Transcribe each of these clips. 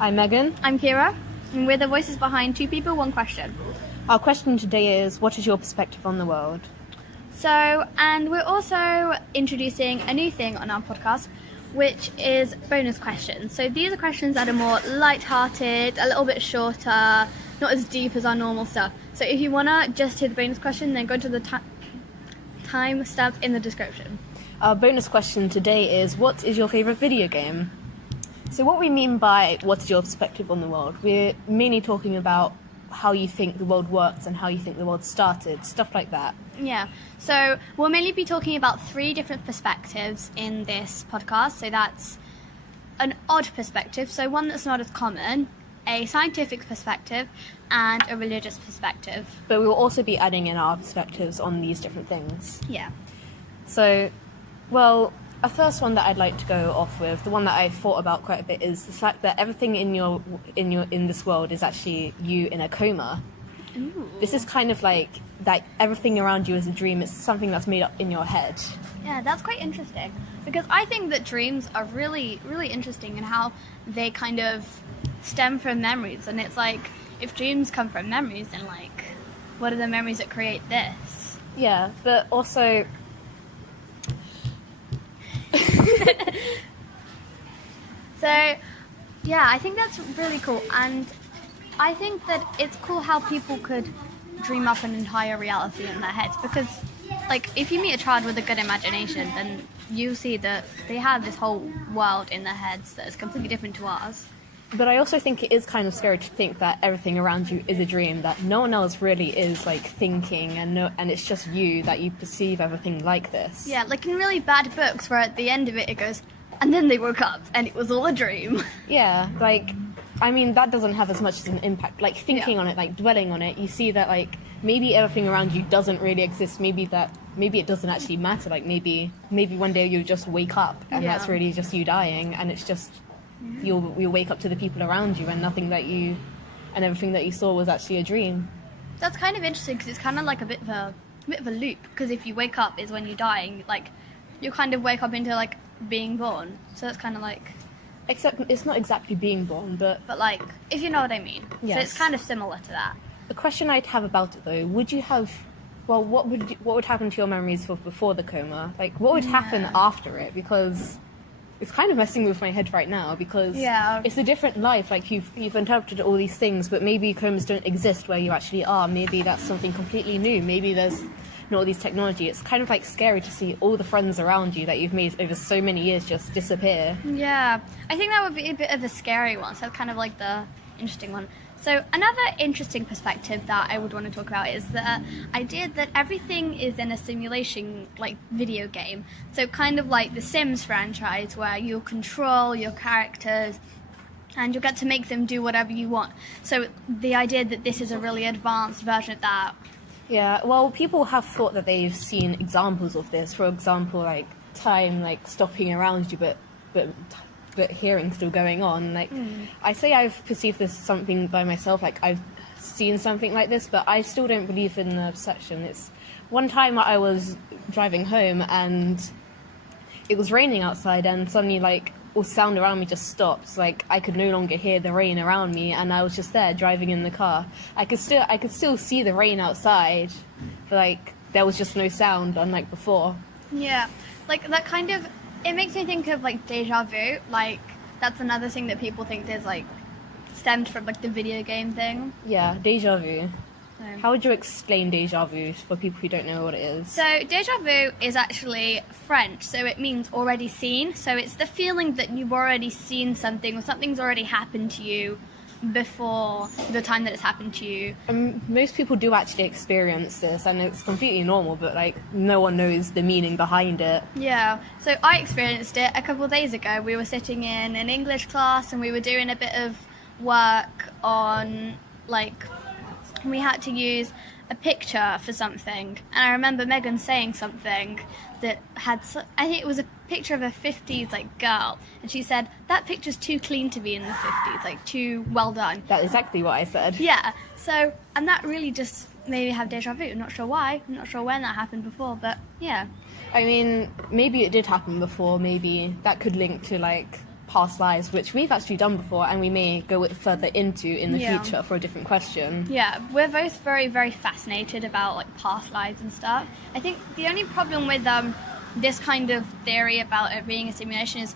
I'm Megan. I'm Kira, and we're the voices behind Two People, One Question. Our question today is, what is your perspective on the world? And we're also introducing a new thing on our podcast, which is bonus questions. So these are questions that are more light-hearted, a little bit shorter, not as deep as our normal stuff. So if you want to just hear the bonus question, then go to the time stamp in the description. Our bonus question today is, what is your favourite video game? So what we mean by what is your perspective on the world, we're mainly talking about how you think the world works and how you think the world started, stuff like that. Yeah, so we'll mainly be talking about 3 different perspectives in this podcast. So that's an odd perspective, so one that's not as common, a scientific perspective, and a religious perspective. But we will also be adding in our perspectives on these different things. Yeah. So, well, a first one that I'd like to go off with, the one that I thought about quite a bit, is the fact that everything in this world is actually you in a coma. Ooh. This is kind of like that everything around you is a dream. It's something that's made up in your head. Yeah, that's quite interesting, because I think that dreams are really, really interesting in how they kind of stem from memories. And it's like, if dreams come from memories, then like, what are the memories that create this? Yeah, but also... So, yeah, I think that's really cool, and I think that it's cool how people could dream up an entire reality in their heads, because, like, if you meet a child with a good imagination, then you see that they have this whole world in their heads that is completely different to ours. But I also think it is kind of scary to think that everything around you is a dream, that no one else really is, like, thinking, and it's just you, that you perceive everything like this. Yeah, like in really bad books where at the end of it goes, and then they woke up and it was all a dream. Yeah, like, I mean, that doesn't have as much as an impact. Like, thinking on it, like, dwelling on it, you see that, like, maybe everything around you doesn't really exist. Maybe it doesn't actually matter. Like, maybe one day you'll just wake up and that's really just you dying, and it's just... You'll wake up to the people around you, and everything that you saw was actually a dream. That's kind of interesting, because it's kind of like a bit of a loop. Because if you wake up is when you're dying, like you kind of wake up into like being born. So it's kind of like, except it's not exactly being born, but like, if you know what I mean. Yes. So it's kind of similar to that. The question I'd have about it though, would you have? Well, what would happen to your memories before the coma? Like, what would happen after it? Because it's kind of messing with my head right now, because it's a different life. Like, you've interpreted all these things, but maybe comas don't exist where you actually are. Maybe that's something completely new. Maybe there's not all these technology. It's kind of like scary to see all the friends around you that you've made over so many years just disappear. Yeah, I think that would be a bit of a scary one. So kind of like the interesting one. So another interesting perspective that I would want to talk about is the idea that everything is in a simulation, like, video game. So kind of like the Sims franchise, where you'll control your characters and you'll get to make them do whatever you want. So the idea that this is a really advanced version of that. Yeah, well, people have thought that they've seen examples of this. For example, like, time, like, stopping around you, but hearing still going on. Like, I say I've perceived this something by myself, like I've seen something like this, but I still don't believe in the perception. It's one time I was driving home and it was raining outside, and suddenly, like, all sound around me just stopped. Like, I could no longer hear the rain around me, and I was just there driving in the car. I could still see the rain outside, but like there was just no sound, unlike before. Yeah, like that kind of, it makes me think of like deja vu. Like, that's another thing that people think is like stemmed from like the video game thing. Yeah, deja vu. So, how would you explain deja vu for people who don't know what it is? So deja vu is actually French, so it means already seen. So it's the feeling that you've already seen something, or something's already happened to you before the time that it's happened to you. Most people do actually experience this, and it's completely normal, but like no one knows the meaning behind it. Yeah, so I experienced it a couple of days ago. We were sitting in an English class and we were doing a bit of work on, like, we had to use a picture for something, and I remember Megan saying something that had, I think it was a picture of a 50s like girl, and she said, that picture's too clean to be in the 50s, like too well done. That's exactly what I said. Yeah, so, and that really just made me have deja vu. I'm not sure why, I'm not sure when that happened before, but yeah. I mean, maybe it did happen before, maybe that could link to like past lives, which we've actually done before, and we may go further into in the future for a different question. Yeah, we're both very, very fascinated about like past lives and stuff. I think the only problem with this kind of theory about it being a simulation is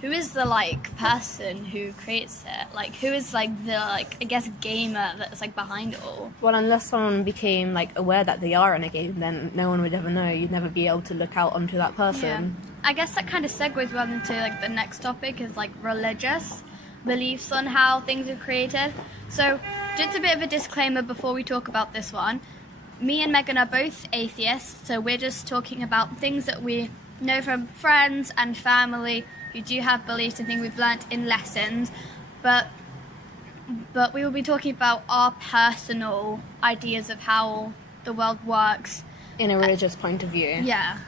who is the like person who creates it? Like who is like the like I guess gamer that's like behind it all? Well, unless someone became like aware that they are in a game, then no one would ever know. You'd never be able to look out onto that person. Yeah. I guess that kind of segues well into like the next topic is like religious beliefs on how things are created. So just a bit of a disclaimer before we talk about this one. Me and Megan are both atheists, so we're just talking about things that we know from friends and family who do have beliefs and things we've learnt in lessons, but we will be talking about our personal ideas of how the world works In a religious point of view. Yeah.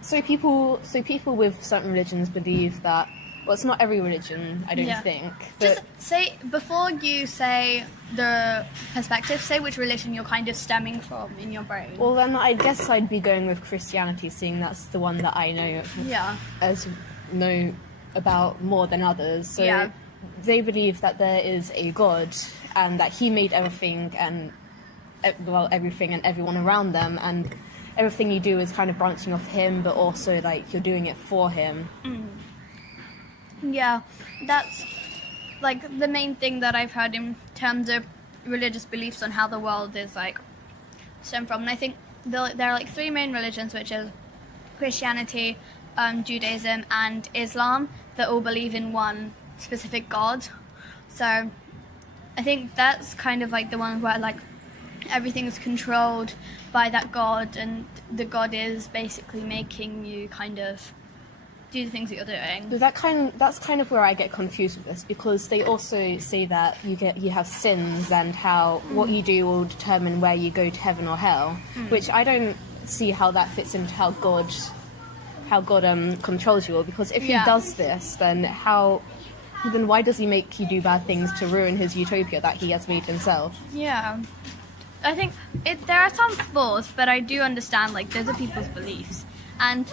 So people with certain religions believe that, well, it's not every religion, I don't think. But Just say, before you say the perspective, say which religion you're kind of stemming from in your brain. well, then I guess I'd be going with Christianity, seeing that's the one that I know about more than others. So they believe that there is a God and that he made everything and everything and everyone around them, and everything you do is kind of branching off him, but also like you're doing it for him. Yeah, that's like the main thing that I've heard in terms of religious beliefs on how the world is like stemmed from. And I think there are like three main religions, which is Christianity, Judaism and Islam, that all believe in one specific God. So I think that's kind of like the one where like everything's controlled by that God, and the God is basically making you kind of do the things that you're doing. So that's kind of where I get confused with this, because they also say that you have sins and how what you do will determine where you go to heaven or hell, which I don't see how that fits into how God controls you all, because if he does this, then why does he make you do bad things to ruin his utopia that he has made himself? Yeah. I think there are some flaws, but I do understand, like, those are people's beliefs. And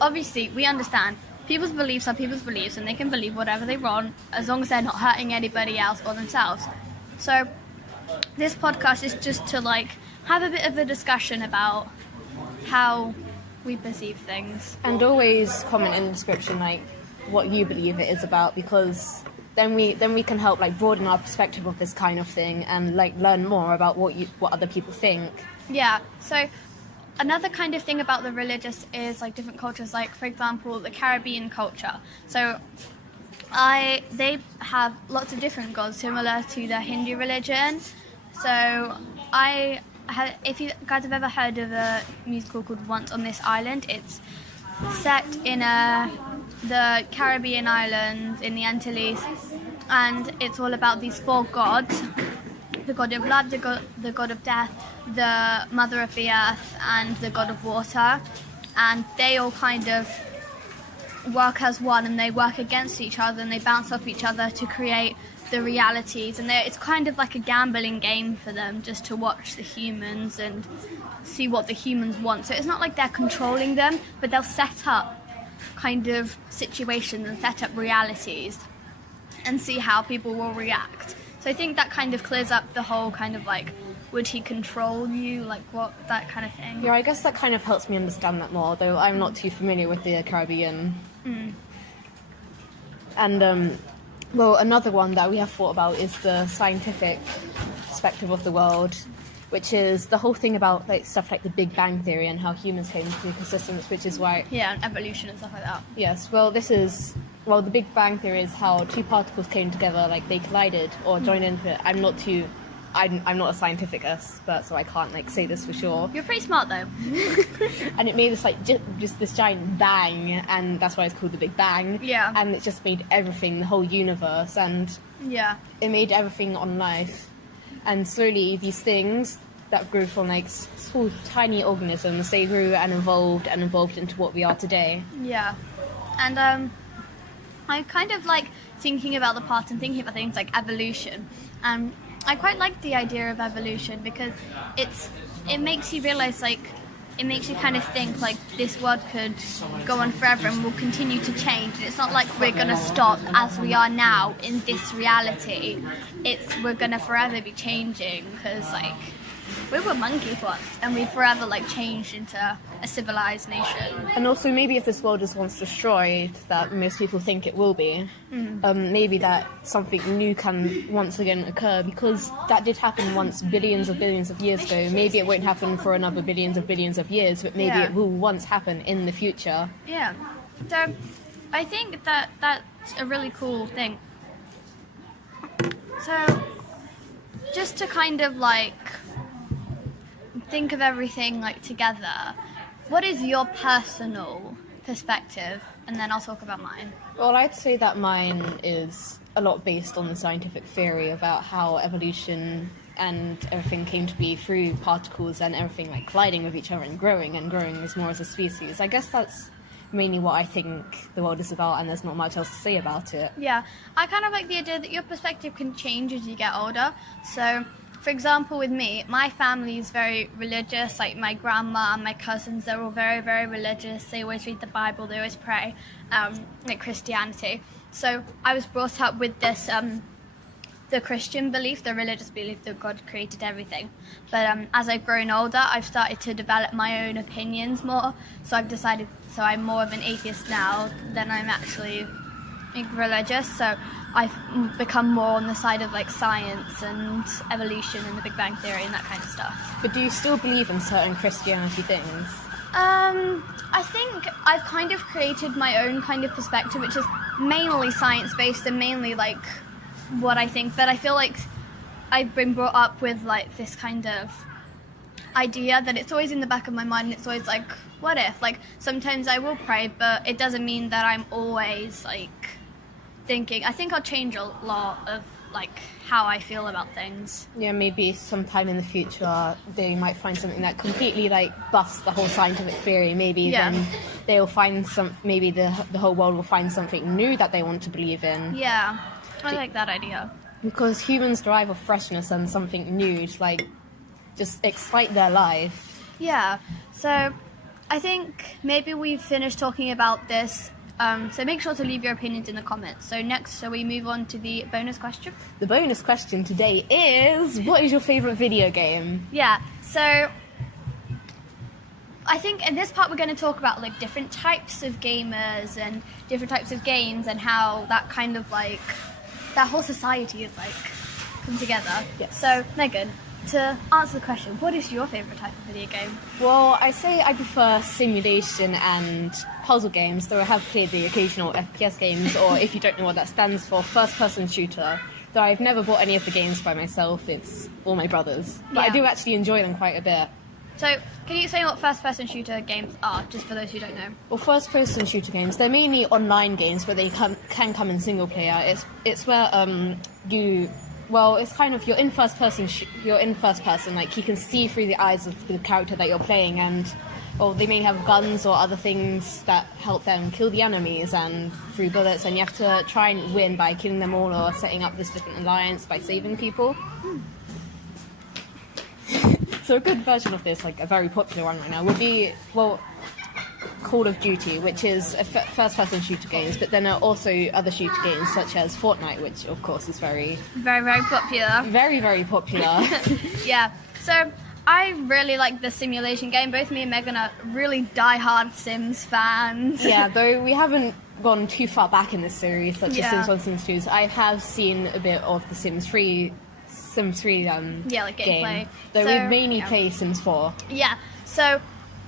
obviously, we understand people's beliefs are people's beliefs, and they can believe whatever they want, as long as they're not hurting anybody else or themselves. So, this podcast is just to, like, have a bit of a discussion about how we perceive things. And always comment in the description, like, what you believe it is about, because then we can help like broaden our perspective of this kind of thing and like learn more about what other people think. Yeah. So another kind of thing about the religious is like different cultures, like for example the Caribbean culture. So they have lots of different gods similar to the Hindu religion. So if you guys have ever heard of a musical called Once on This Island, it's set in the Caribbean islands in the Antilles, and it's all about these four gods: the god of love, the god of death, the mother of the earth, and the god of water. And they all kind of work as one, and they work against each other, and they bounce off each other to create the realities. And it's kind of like a gambling game for them, just to watch the humans and see what the humans want. So it's not like they're controlling them, but they'll set up kind of situations and set up realities and see how people will react. So I think that kind of clears up the whole kind of like, would he control you, like what, that kind of thing. Yeah, I guess that kind of helps me understand that more, though I'm not too familiar with the Caribbean. And well, another one that we have thought about is the scientific perspective of the world, which is the whole thing about like stuff like the Big Bang Theory and how humans came into existence, which is why... Yeah, and evolution and stuff like that. Yes, well, the Big Bang Theory is how two particles came together, like they collided or joined into it. I'm not a scientificist, but so I can't like say this for sure. You're pretty smart though. And it made this like just this giant bang, and that's why it's called the Big Bang. Yeah. And it just made everything, the whole universe, and it made everything on life. And slowly these things that grew from like small tiny organisms, they grew and evolved into what we are today. Yeah. And I kind of like thinking about the past and thinking about things like evolution. And I quite like the idea of evolution because it makes you realise like it makes you kind of think like this world could go on forever and will continue to change. And it's not like we're going to stop as we are now in this reality. We're going to forever be changing because like we were monkeys once and we forever like changed into a civilized nation. And also maybe if this world is once destroyed, that most people think it will be, maybe that something new can once again occur, because that did happen once billions of years ago. Maybe it won't happen for another billions of years, but maybe it will once happen in the future. Yeah. So I think that that's a really cool thing. So just to kind of like think of everything like together, what is your personal perspective? And then I'll talk about mine. Well, I'd say that mine is a lot based on the scientific theory about how evolution and everything came to be through particles and everything like colliding with each other and growing as more as a species. I guess that's mainly what I think the world is about, and there's not much else to say about it. Yeah, I kind of like the idea that your perspective can change as you get older. So for example, with me, my family is very religious. Like my grandma and my cousins, they're all very, very religious. They always read the Bible. They always pray, like Christianity. So I was brought up with this, the Christian belief, the religious belief that God created everything. But as I've grown older, I've started to develop my own opinions more. So I've decided, so I'm more of an atheist now than I'm actually religious. So I've become more on the side of like science and evolution and the Big Bang Theory and that kind of stuff. But do you still believe in certain Christianity things? I think I've kind of created my own kind of perspective, which is mainly science-based and mainly like what I think. But I feel like I've been brought up with like this kind of idea that it's always in the back of my mind. It's always like, what if? Like sometimes I will pray, but it doesn't mean that I'm always like thinking. I think I'll change a lot of like how I feel about things. Yeah, maybe sometime in the future they might find something that completely like busts the whole scientific theory. Maybe then they'll find maybe the whole world will find something new that they want to believe in. Yeah, I like that idea. Because humans thrive off freshness and something new to like just excite their life. Yeah, so I think maybe we've finished talking about this. So make sure to leave your opinions in the comments. So next, shall we move on to the bonus question? The bonus question today is, what is your favourite video game? Yeah, so I think in this part we're going to talk about like different types of gamers and different types of games and how that kind of like, that whole society is like come together. Yes. So Megan, to answer the question, what is your favourite type of video game? Well, I say I prefer simulation and puzzle games, though I have played the occasional FPS games, or if you don't know what that stands for, first-person shooter. Though I've never bought any of the games by myself, it's all my brothers. But I do actually enjoy them quite a bit. So, can you explain what first-person shooter games are, just for those who don't know? Well, first-person shooter games, they're mainly online games, but they can come in single player. It's where it's kind of you're in first person. Like you can see through the eyes of the character that you're playing, and they may have guns or other things that help them kill the enemies and through bullets, and you have to try and win by killing them all or setting up this different alliance by saving people. So a good version of this, like a very popular one right now, would be Call of Duty, which is a first-person shooter games, but then there are also other shooter games such as Fortnite, which of course is very, very, very popular. Very, very popular. Yeah. So I really like the simulation game. Both me and Megan are really die-hard Sims fans. Yeah, though we haven't gone too far back in this series, such as Sims 1, Sims 2. So I have seen a bit of the Sims 3 like gameplay. Game, though we mainly play Sims 4. Yeah. So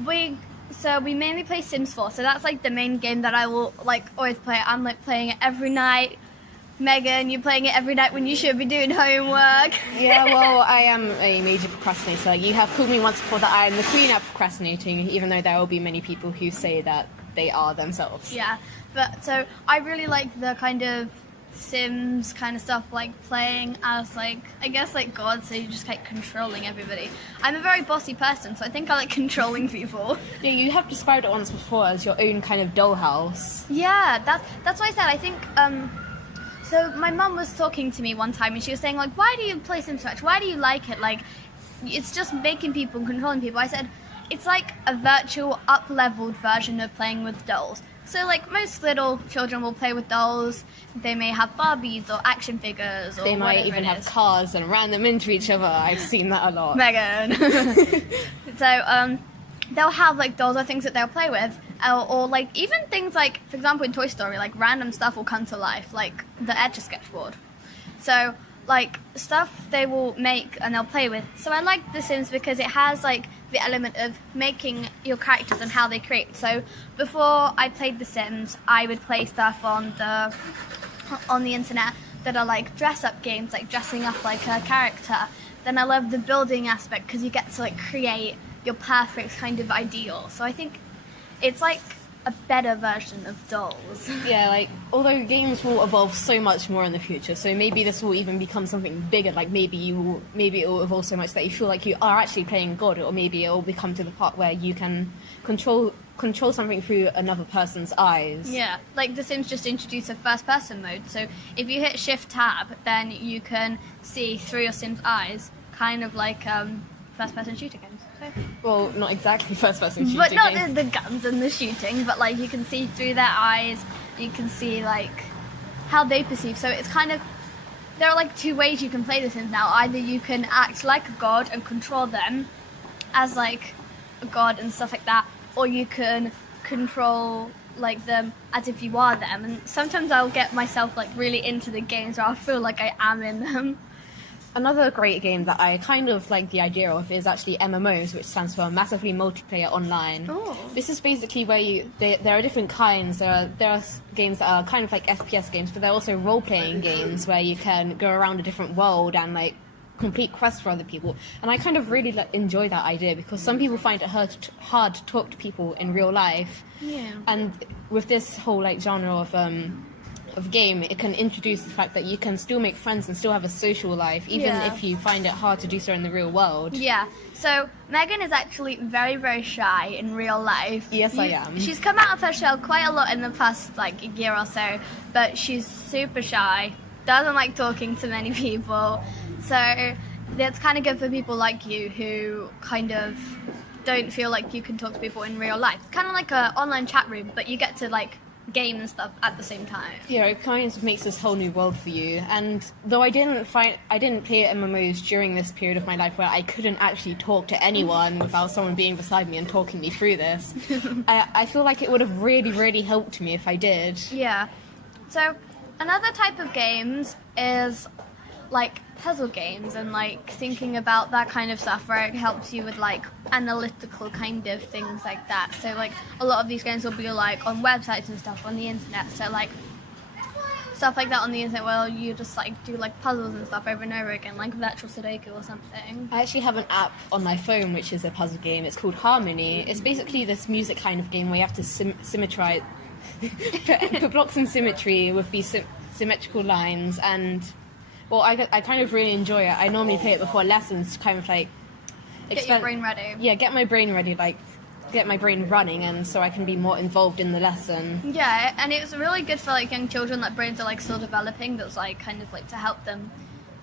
we mainly play Sims 4, so that's like the main game that I will like always play. I'm like playing it every night. Megan, you're playing it every night when you should be doing homework. Yeah, well, I am a major procrastinator. You have called me once before that I am the queen at procrastinating, even though there will be many people who say that they are themselves. Yeah, but so I really like the kind of Sims kind of stuff, like playing as like, I guess like God, so you're just like controlling everybody. I'm a very bossy person, so I think I like controlling people. Yeah, you have described it once before as your own kind of dollhouse. Yeah, that's what I said. I think so my mum was talking to me one time and she was saying like, why do you play Sims so much? Why do you like it? Like, it's just making people and controlling people. I said, it's like a virtual up-leveled version of playing with dolls. So like most little children will play with dolls. They may have Barbies or action figures or They might whatever even it have is. cars and ran them into each other. I've seen that a lot. Megan. So they'll have like dolls or things that they'll play with, or like even things like, for example, in Toy Story, like random stuff will come to life, like the Etch-a-Sketch board. So like stuff they will make and they'll play with. So I like The Sims because it has like the element of making your characters and how they create. So before I played The Sims, I would play stuff on the internet that are like dress-up games, like dressing up like a character. Then I love the building aspect because you get to like create your perfect kind of ideal. So I think it's like a better version of dolls. Yeah, like, although games will evolve so much more in the future, so maybe this will even become something bigger, like maybe it will evolve so much that you feel like you are actually playing God, or maybe it will become to the part where you can control something through another person's eyes. Yeah, like The Sims just introduced a first-person mode, so if you hit Shift-Tab, then you can see through your Sim's eyes, kind of like first-person shooter games. So. Well, not exactly first-person shooter But not games. the guns and the shooting, but like you can see through their eyes, you can see like how they perceive. So it's kind of, there are like two ways you can play The Sims now. Either you can act like a god and control them as like a god and stuff like that, or you can control like them as if you are them. And sometimes I'll get myself like really into the games where I'll feel like I am in them. Another great game that I kind of like the idea of is actually MMOs, which stands for Massively Multiplayer Online. Oh. This is basically where there are different kinds. There are games that are kind of like FPS games, but there are also role-playing games where you can go around a different world and like complete quests for other people. And I kind of really enjoy that idea because some people find it hard to talk to people in real life. Yeah. And with this whole like genre of game, it can introduce the fact that you can still make friends and still have a social life, even Yeah. if you find it hard to do so in the real world. Yeah, so Megan is actually very, very shy in real life. Yes, I am. She's come out of her shell quite a lot in the past, like, year or so, but she's super shy, doesn't like talking to many people, so that's kind of good for people like you who kind of don't feel like you can talk to people in real life. It's kind of like an online chat room, but you get to, like, game and stuff at the same time. Yeah, it kind of makes this whole new world for you. And though I didn't play MMOs during this period of my life where I couldn't actually talk to anyone without someone being beside me and talking me through this, I feel like it would have really, really helped me if I did. Yeah. So another type of games is like puzzle games and like thinking about that kind of stuff where it helps you with like analytical kind of things like that. So like a lot of these games will be like on websites and stuff on the internet. So like stuff like that on the internet where you just like do like puzzles and stuff over and over again, like virtual Sudoku or something. I actually have an app on my phone which is a puzzle game. It's called Harmony. It's basically this music kind of game where you have to symmetrize put blocks in symmetry with these symmetrical lines. And well, I kind of really enjoy it. I normally play it before lessons to kind of like Get your brain ready. Yeah, get my brain ready, like get my brain running, and so I can be more involved in the lesson. Yeah, and it's really good for like young children that brains are like still developing. That's like kind of like to help them.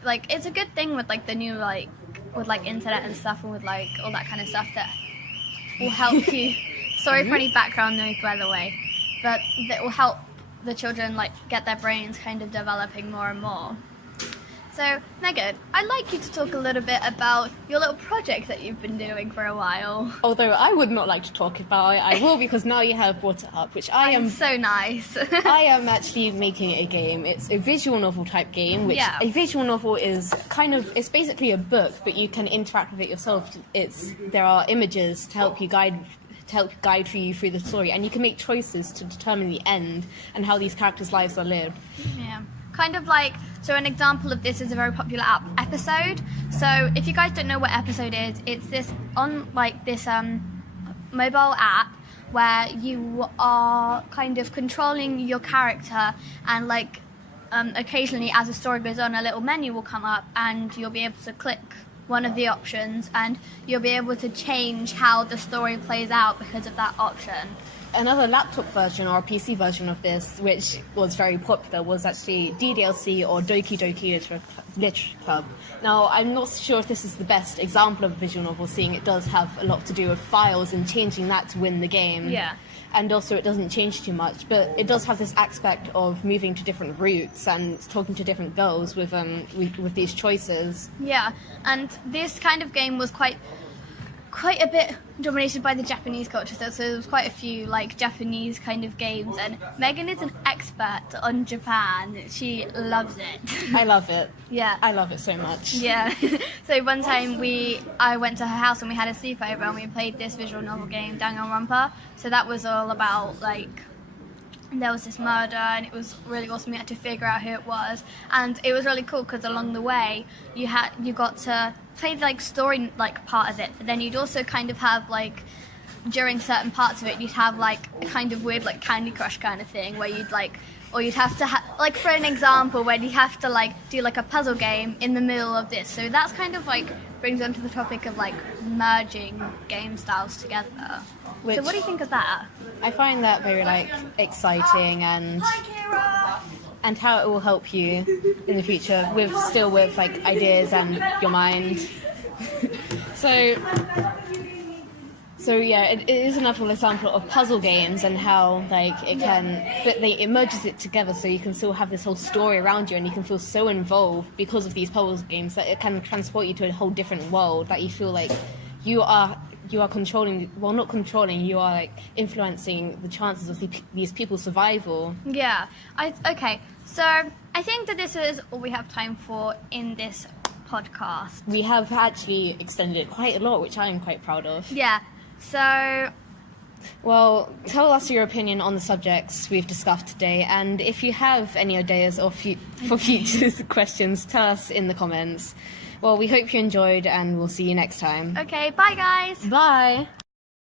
Like it's a good thing with like the new like with like internet and stuff and with like all that kind of stuff that will help you. Sorry for any background noise, by the way, but that will help the children like get their brains kind of developing more and more. So, Megan, I'd like you to talk a little bit about your little project that you've been doing for a while. Although I would not like to talk about it, I will because now you have brought it up, which I am So nice. I am actually making a game. It's a visual novel type game, which Yeah. a visual novel is it's basically a book, but you can interact with it yourself. There are images to help you guide you through the story, and you can make choices to determine the end and how these characters' lives are lived. Yeah. Kind of like, so an example of this is a very popular episode. So if you guys don't know what episode is, it's this on like this mobile app where you are kind of controlling your character, and like occasionally as the story goes on, a little menu will come up and you'll be able to click one of the options and you'll be able to change how the story plays out because of that option. another laptop version or a PC version of this, which was very popular, was actually DDLC or Doki Doki Literature Club. Now, I'm not sure if this is the best example of a visual novel, seeing it does have a lot to do with files and changing that to win the game. Yeah. And also it doesn't change too much, but it does have this aspect of moving to different routes and talking to different girls with these choices. Yeah, and this kind of game was quite a bit dominated by the Japanese culture, so there was quite a few like Japanese kind of games, and Megan is an expert on Japan. She loves it. I love it. Yeah. I love it so much. Yeah. So one time I went to her house and we had a sleepover and we played this visual novel game, Danganronpa. So that was all about like there was this murder and it was really awesome. You had to figure out who it was, and it was really cool because along the way you got to play like story like part of it, but then you'd also kind of have like during certain parts of it you'd have like a kind of weird like Candy Crush kind of thing where you'd like, or you'd have to like for an example where you have to like do like a puzzle game in the middle of this. So that's kind of like brings on to the topic of like merging game styles together. So what do you think of that? I find that very like exciting and how it will help you in the future with like ideas and your mind. So yeah, it is another example of puzzle games and how like it merges it together so you can still have this whole story around you and you can feel so involved because of these puzzle games that it can transport you to a whole different world that you feel like you are controlling, well not controlling, you are like influencing the chances of these people's survival. Yeah, okay, so I think that this is all we have time for in this podcast. We have actually extended it quite a lot, which I am quite proud of. Yeah, so... Well, tell us your opinion on the subjects we've discussed today, and if you have any ideas or for future questions, tell us in the comments. Well, we hope you enjoyed, and we'll see you next time. Okay, bye guys! Bye!